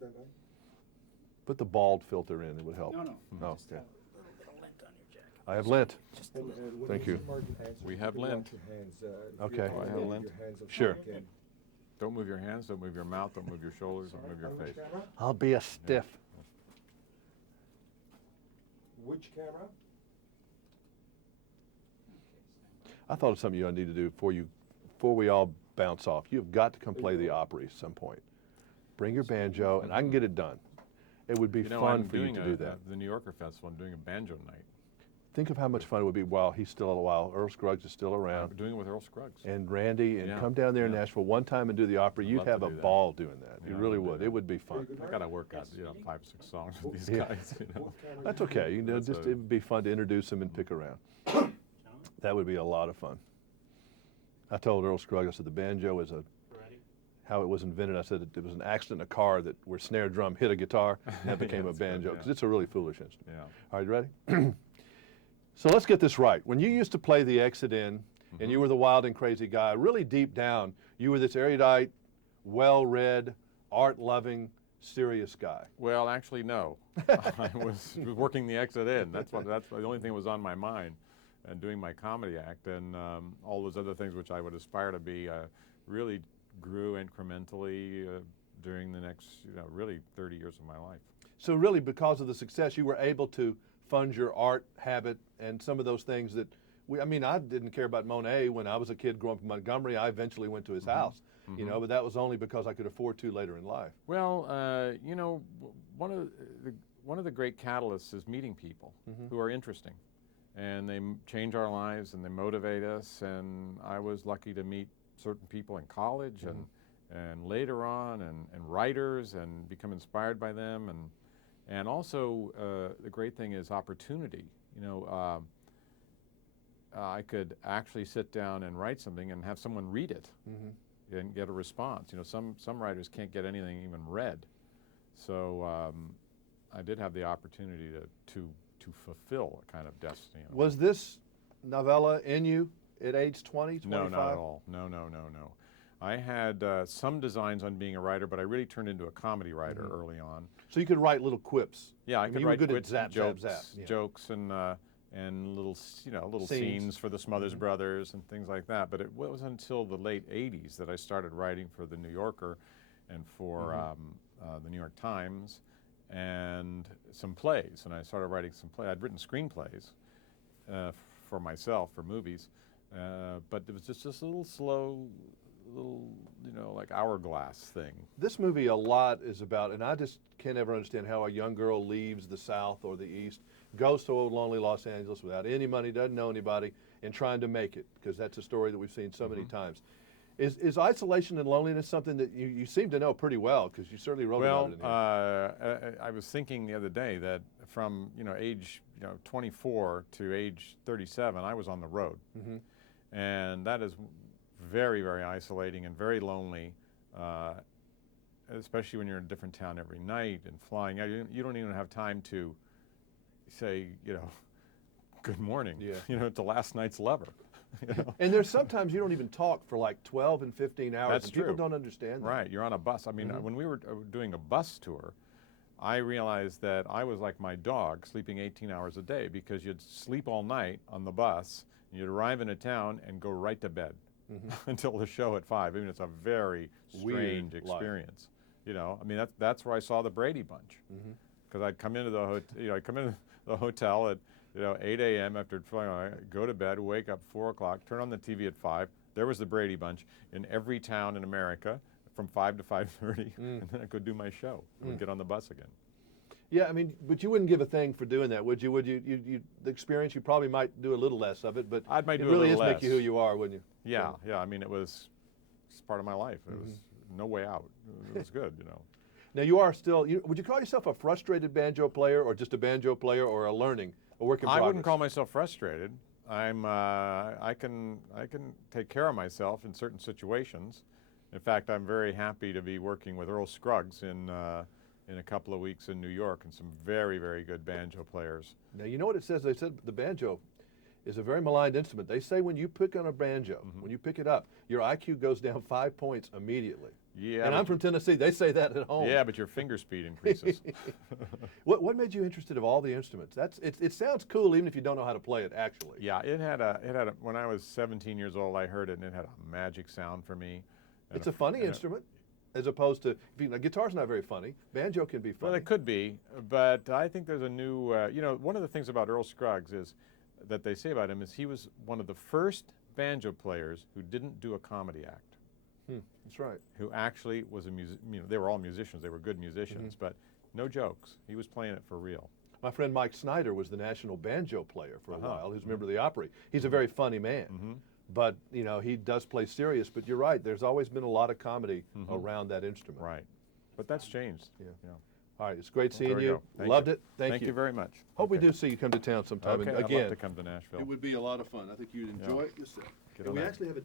that guy? Put the bald filter in, it would help. No, no. No, Just okay. have a little bit of lint on your jacket. I have lint. Just a And, little. when Thank you you. mark your hands, We you have can lint. mark your hands, if Okay. you're I have holding lint. your hands up Sure. again. Don't move your hands, don't move your mouth, don't move your shoulders, don't move your On which face. camera? I'll be a stiff. Which camera? I thought of something you need to do before we all bounce off. You've got to come play the Opry at some point. Bring your banjo, and I can get it done. It would be You know, fun I'm for you doing to do that. the New Yorker Festival, I'm doing a banjo night. Think of how much fun it would be while he's still while Earl Scruggs is still I'm around, doing it with Earl Scruggs. and Randy, and Yeah, come down there in yeah. Nashville one time and do the Opry. I'd You'd love to have a do that. ball doing that. You Yeah, I really would do would. that. It would be fun. I gotta work out, 5 or 6 songs with these Yeah. guys, you know. What camera That's you okay. You know, That's just a- it would be fun to introduce him and pick around. Gentlemen? That would be a lot of fun. I told Earl Scruggs, I said the banjo is Ready? how it was invented. I said it was an accident in a car where snare drum hit a guitar and that became a That's good, banjo, yeah. because it's a really foolish instrument. Yeah. All right, you ready? So let's get this right. When you used to play the exit in, and you were the wild and crazy guy, really deep down, you were this erudite, well-read, art-loving, serious guy. Well, actually, no. I was working the exit in. That's the only thing that was on my mind, and doing my comedy act, and all those other things which I would aspire to be really grew incrementally during the next, really 30 years of my life. So really, because of the success, you were able to fund your art habit and some of those things that I didn't care about Monet when I was a kid growing up in Montgomery. I eventually went to his house, but that was only because I could afford to later in life. Well, one of the great catalysts is meeting people who are interesting, and they change our lives and they motivate us. And I was lucky to meet certain people in college and later on, and writers, and become inspired by them. And also, the great thing is opportunity. I could actually sit down and write something and have someone read it and get a response. Some writers can't get anything even read. So I did have the opportunity to fulfill a kind of destiny. Was this novella in you at age 20, 25? No, not at all. No. I had some designs on being a writer, but I really turned into a comedy writer early on. So you could write little quips. Yeah, I could you were write good at quits, zap, jokes, zap, zap. Yeah. jokes, and little Scenes. scenes for the Smothers Brothers and things like that. But it wasn't until the late '80s that I started writing for the New Yorker and for the New York Times and some plays. And I started writing some plays. I'd written screenplays for myself for movies, but it was just a little slow, like hourglass thing. This movie a lot is about, and I just can't ever understand how a young girl leaves the South or the East, goes to old lonely Los Angeles without any money, doesn't know anybody, and trying to make it, because that's a story that we've seen so many times. Is isolation and loneliness something that you seem to know pretty well, because you certainly wrote about it in here? I was thinking the other day that from age 24 to age 37, I was on the road, and that is very, very isolating and very lonely, especially when you're in a different town every night and flying. You don't even have time to say, good morning, to last night's lover. And there's sometimes you don't even talk for like 12 and 15 hours. That's and people true. don't understand that. Right, you're on a bus. I mean, when we were doing a bus tour, I realized that I was like my dog, sleeping 18 hours a day, because you'd sleep all night on the bus, and you'd arrive in a town and go right to bed until the show at 5. I mean, it's a very strange experience. That's where I saw the Brady Bunch, because I'd come into the hotel at 8 a.m. after flying, go to bed, wake up 4 o'clock, turn on the TV at 5. There was the Brady Bunch in every town in America from 5 to 5:30, and then I could do my show and get on the bus again. Yeah, I mean, but you wouldn't give a thing for doing that, would you? Would you? The experience, you probably might do a little less of it, but I might it do a really little is less. make you who you are, wouldn't you? Yeah. I mean, it's part of my life. It was no way out. It was good, Now you are still. Would you call yourself a frustrated banjo player, or just a banjo player, or a work in progress? I wouldn't call myself frustrated. I can take care of myself in certain situations. In fact, I'm very happy to be working with Earl Scruggs in a couple of weeks in New York, and some very, very good banjo players. Now you know what it says. They said the banjo is a very maligned instrument. They say when you pick on a banjo, when you pick it up, your IQ goes down 5 points immediately. Yeah. And I'm from Tennessee. They say that at home. Yeah, but your finger speed increases. What made you interested of all the instruments? It sounds cool even if you don't know how to play it actually. Yeah, it had a when I was 17 years old, I heard it and it had a magic sound for me. And It's a funny instrument, as opposed to guitar's not very funny. Banjo can be funny. Well, it could be, but I think there's a new. One of the things about Earl Scruggs is that they say about him is he was one of the first banjo players who didn't do a comedy act. That's right. Who actually was a they were all musicians. They were good musicians, but no jokes. He was playing it for real. My friend Mike Snyder was the national banjo player for a while. Who's a member of the Opry. He's a very funny man. But he does play serious. But you're right. There's always been a lot of comedy around that instrument. Right. But that's changed. Yeah. Yeah. All right. It's great seeing There we you. go. Thank Loved you. it. Thank Thank you. you very much. Hope we Okay. do see you come to town sometime. Okay, And I'd again, love to come to Nashville. it would be a lot of fun. I think you'd enjoy it yourself. Get And on we that. actually have a